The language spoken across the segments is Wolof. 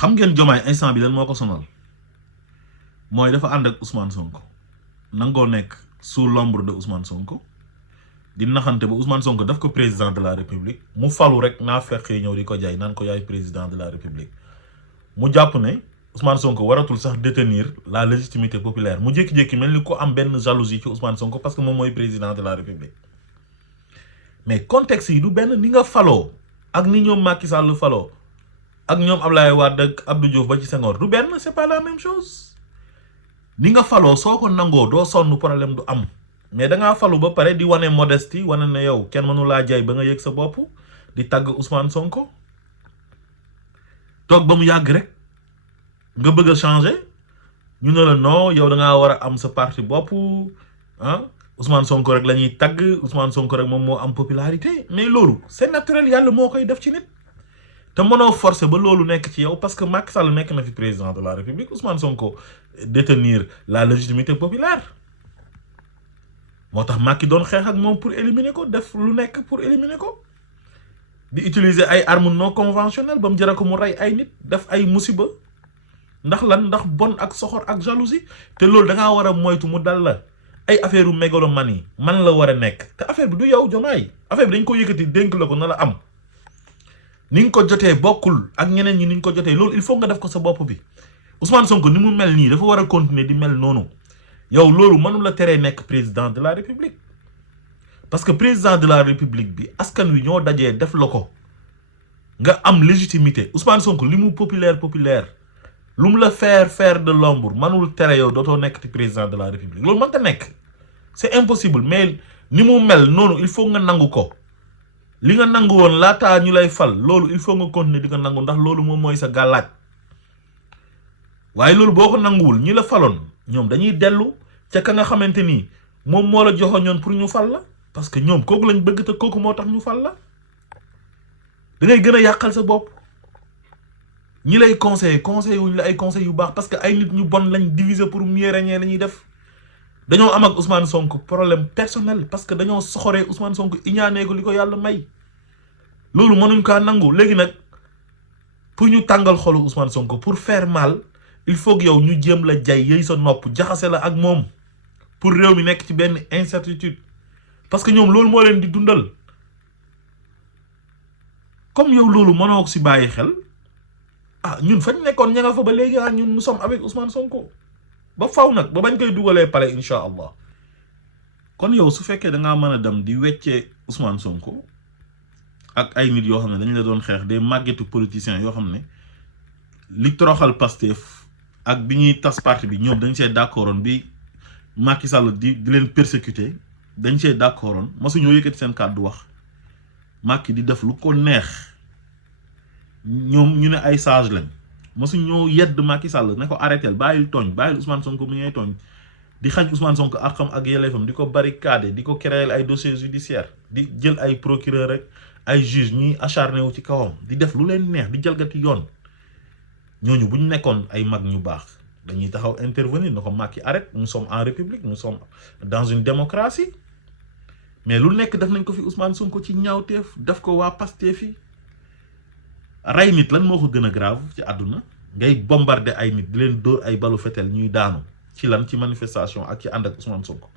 xam ngeen Diomaye instant bi lan moo ko sonal mooy dafa ànd ak Ousmane Sonko nangoo nekk sous l'ombre de Ousmane Sonko di naxante ba Ousmane Sonko daf ko président de la République mu falu rek naa fekkee ñëw di ko jaay naan ko yaay président de la République mu jàpp ne Ousmane Sonko waratul sax détenir la légitimité populaire mu jékki-jékki mel ni ko am benn jalousie ci Ousmane Sonko parce que moom mooy président de la République mais contexte yi du benn ni nga faloo ak ni ñoom Macky Sall faloo ak ñoom Ablaye Wade ak Abdou Diouf ba ci Senghor du benn c'est pas la même chose ni nga faloo soo ko nangoo doo sonn problème du am mais da ngaa falu ba pare di wane modestie wane ne yow kenn mënu laa jaay ba nga yëg sa bopp di tagg Ousmane Sonko toog ba mu yàgg rek nga bëgg a changer ñu ne la non yow da ngaa war a am sa parti bopp ah Ousmane Sonko rek la ñuy tagg Ousmane Sonko rek moom moo am popularité mais loolu c'est naturel yàlla moo koy def ci nit te mënoo forcer ba loolu nekk ci yow parce que Macky Sall nekk na fi président de la République Ousmane Sonko détenir la légitimité populaire moo tax Macky doon xeex ak moom pour éliminer ko def lu nekk pour éliminer ko di utiliser ay armes non conventionnelles ba mu jëra ko mu rey ay nit def ay musiba ndax lan ndax bon ak soxor ak jalousie te loolu da ngaa war a moytu mu dal la ay affaire u mégalomanie man la war a nekk te affaire bi du yow Diomaye affaire bi dañ ko yëkkati dénk la ko na la am ni nga ko jotee bokkul ak ñeneen ñi ni nga ko jotee loolu il faut nga def ko sa bopp bi Ousmane Sonko ni mu mel nii dafa war a continuer di mel noonu yow loolu mënu la teree nekk président de la République parce que président de la République bi askan wi ñoo dajee def la ko nga am légitimité Ousmane Sonko li mu populaire lu mu la faire de l'ombre mënul tere yow dootoo nekk ci président de la République loolu mënta nekk c'est impossible mais ni mu mel noonu il faut nga nangu ko li nga nangu woon laataa ñu lay fal loolu il faut nga continuer di ko nangu ndax loolu moom mooy sa gàllaaj waaye loolu boo ko nanguwul ñi la faloon ñoom dañuy dellu ca ka nga xamante ni moom moo la joxoñoon pour ñu fal la parce que ñoom kooku lañ bëgg te kooku moo tax ñu fal la da ngay gën a yàqal sa bopp ñi lay conseiller wuñ la ay conseils yu baax parce que ay nit ñu bon lañ diviser pour mieux régner la ñuy def dañoo am ak Ousmane Sonko problème personnel parce que dañoo soxoree Ousmane Sonko iñaanee ko li ko yàlla may loolu mënuñ kaa nangu léegi nag pour ñu tàngal xolu Ousmane Sonko pour faire mal il faut que yow ñu jéem la jay yëy sa nopp jaxase la ak moom pour réew mi nekk ci benn incertitude parce que ñoom loolu moo leen di dundal comme yow loolu mënoo ko si bàyyi xel ah ñun fañ nekkoon ña nga fa ba léegi ah ñun nous sommes avec Ousmane Sonko ba faw nag ba bañ koy dugalee pare incha allah kon yow su fekkee da ngaa mën a dem di weccee Ousmane Sonko ak ay nit yoo xam ne dañ la doon xeex des màggetu politiciens yoo xam ne li toroxal Pastef ak bi ñuy tas parti bi ñoom dañ see d'accordoon bi Macky Sall di leen persécuter dañ see d'accordoon mosu ñoo yëkkati seen kàddu wax Macky di def lu ko neex ñoom ñu ne ay sage lañ mosu ñoo yedd Macky Sall ne ko arrêtel bàyyil tooñ bàyyil Ousmane Sonko mi ngay tooñ di xañ Ousmane Sonko ak xam ak yelleefam di ko barricade di ko créer ay dossiers judiciaires di jël ay procureur rek ay juge ñuy acharné wu ci kawam di def lu leen neex di jalgati yoon ñooñu bu ñu nekkoon ay mag ñu baax dañuy taxaw intervenir na ko Macky arrête nous sommes en république nous sommes dans une démocratie mais lu nekk def nañ ko fi Ousmane Sonko ci ñaawteef def ko waa Pastef fi rey nit lan moo ko gën a grave ci àdduna ngay bombarder ay nit di leen dóor ay balu fetel ñuy daanu ci lan ci manifestation ak ci ànd ak Ousmane Sonko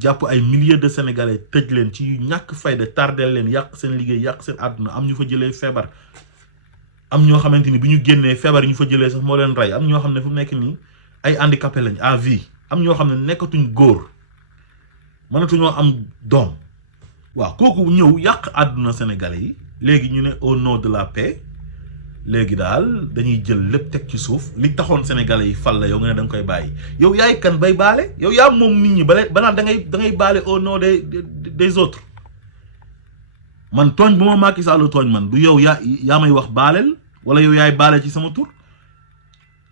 jàpp ay milliers de sénégalais tëj leen ci ñàkk fayda tardel leen yàq seen liggéey yàq seen àdduna am ñu fa jëlee feebar am ñoo xamante ni bi ñu génnee feebar yi ñu fa jëlee sax moo leen rey am ñoo xam ne fu nekk nii ay handicapé lañ à vie am ñoo xam ne nekkatuñ góor mënatuñoo am doom waaw kooku ñëw yàq àdduna sénégalais yi léegi ñu ne au nom de la paix léegi daal dañuy jël lépp teg ci suuf li taxoon sénégalais yi fal la yow nga ne da nga koy bàyyi yow yaay kan bay baale yow yaa moom nit ñi banaan da ngay baale au nom des autres man tooñ bu ma Macky Sall tooñ man du yow yaa may wax baaleel wala yow yaay baale ci sama tur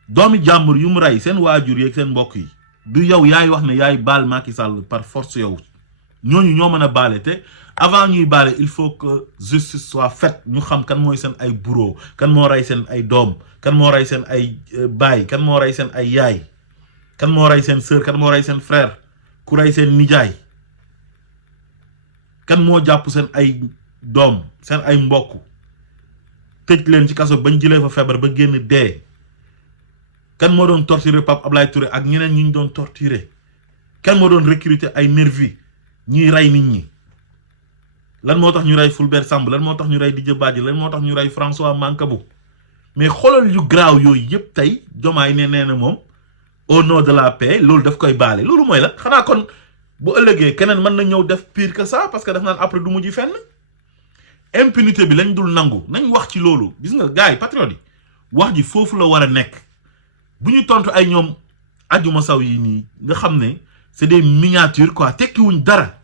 doomi jàmbur yu mu rey seen waajur yeeg seen mbokk yi du yow yaay wax ne yaay baal Macky Sall par force yow ñooñu ñoo mën a baale te avant ñuy baale il faut que justice soit faite ñu xam kan mooy seen ay bourreau kan moo rey seen ay doom kan moo rey seen ay baay kan moo rey seen ay yaay kan moo rey seen sœur kan moo rey seen frère ku rey seen nijaay kan moo jàpp seen ay doom seen ay mbokk tëj leen ci kaso bañ jëlee fa feebar ba génn dee kan moo doon torturer Pape Ablaye Touré ak ñeneen ñi ñu doon torturer kan moo doon recruter ay nervi ñuy rey nit ñi lan moo tax ñu rey Fulbert Sambou lan moo tax ñu rey Didier Badji lan moo tax ñu rey François Mancabou mais xoolal yu graaw yooyu yëpp tey Diomaye nee na moom au nom de la paix loolu daf koy baale loolu mooy la xanaa kon bu ëllëgee keneen mën na ñëw def pire que ça parce que daf naan après du mujj fenn impunité bi lañ dul nangu nañ wax ci loolu gis nga gars yi patriote yi wax ji foofu la war a nekk bu ñu tontu ay ñoom Adjuma Sow yi nii nga xam ne c'est des miniatures quoi tekkiwuñ dara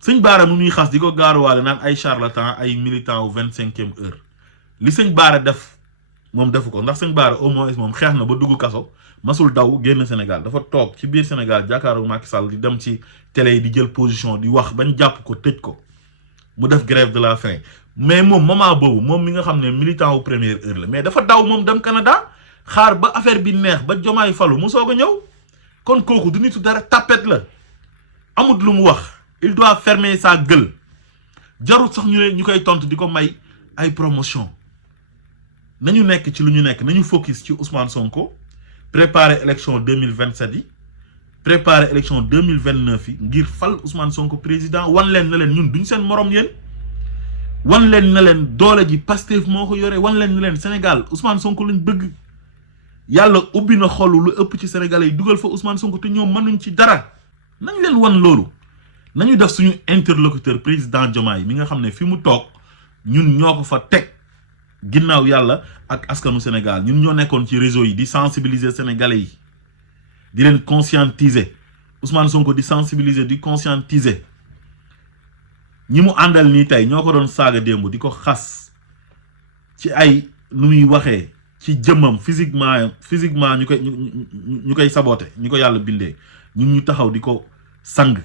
sëñ Baara mu ñuy xas di ko gaaruwaale naan ay charlatan ay militant wu 25e heure li sëñ Baara def moom defu ko ndax sëñ Baara au moins moom xeex na ba dugg kaso masul daw génn Sénégal dafa toog ci biir Sénégal jàkkaaru Macky Sall di dem ci télé yi di jël position di wax bañ jàpp ko tëj ko mu def grève de la faim mais moom moment boobu moom mi nga xam ne militant wu première heure la mais dafa daw moom dem Canada xaar ba affaire bi neex ba Diomaye falu mu soog a ñëw kon kooku du nitu dara tapet la amut lu mu wax il doit fermer sa gueule jarut sax ñu koy tontu di ko may ay promotion nañu nekk ci lu ñu nekk nañu focus ci Ousmane Sonko préparer élection 2027 yi préparer élection 2029 yi ngir fal Ousmane Sonko président wan leen na leen ñun duñ seen morom yéen wan leen na leen doole ji Pastef moo ko yore wan leen na leen Sénégal Ousmane Sonko lañ bëgg yàlla ubbi na xolu lu ëpp ci Sénégalais yi dugal fa Ousmane Sonko te ñoom mënuñ ci dara nañ leen wan loolu nañu def suñu interlocuteur président Diomaye mi nga xam ne fi mu toog ñun ñoo ko fa teg ginnaaw yàlla ak askanu Sénégal ñun ñoo nekkoon ci réseau yi di sensibiliser Sénégalais yi di leen conscientiser Ousmane Sonko di sensibiliser di conscientiser ñi mu àndal nii tey ñoo ko doon saaga démb di ko xas ci ay nu muy waxee ci jëmmam physiquement ñu koy saboter ñi ko yàlla bindee ñun ñu taxaw di ko sang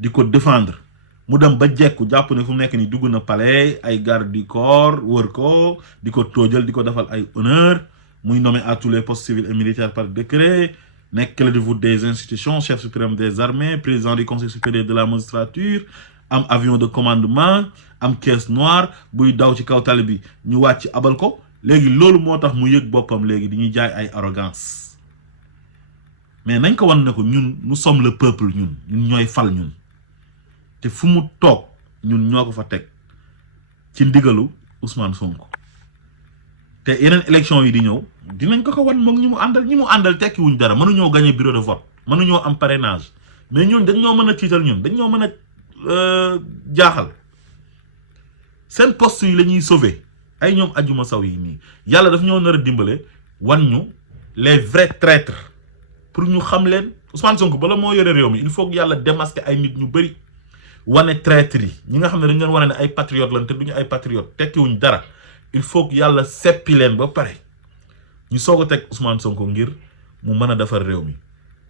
di ko défendre mu dem ba jekku jàpp ne fu mu nekk ni dugg na palais ay garde du corps wër ko di ko tóojal di ko defal ay honneur muy nommé à tous les postes civils et militaires par décret nekk clé de voûte des institutions chef suprême des armées président du conseil supérieur de la magistrature am avion de commandement am caisse noire buy daw ci kaw tali bi ñu wàcc abal ko léegi loolu moo tax mu yëg boppam léegi di ñuy jaay ay arrogance mais nañ ko wan ne ko ñun nous sommes le peuple ñun ñooy fal ñun te fu mu toog ñun ñoo ko fa teg ci ndigalu Ousmane Sonko te yeneen élection yi di ñëw dinañ ko wan moom ñi mu àndal tekki wuñ dara mënuñoo gagner bureau de vote mënuñoo am parrainage mais ñun dañ ñoo mën a tiital ñun dañ ñoo mën a jaaxal seen poste yi la ñuy sauver ay ñoom Adjuma Sow yi nii yàlla daf ñoo nar a dimbale wan ñu les vrais traîtres pour ñu xam leen Ousmane Sonko bala moo yore réew mi il faut que yàlla démasquer ay nit ñu bëri wane traître yi ñi nga xam ne dañu leen wane ne ay patriotes lan te duñu ay patriotes tekkiwuñ dara il faut que yàlla seppi leen ba pare ñu soog a teg Ousmane Sonko ngir mu mën a defar réew mi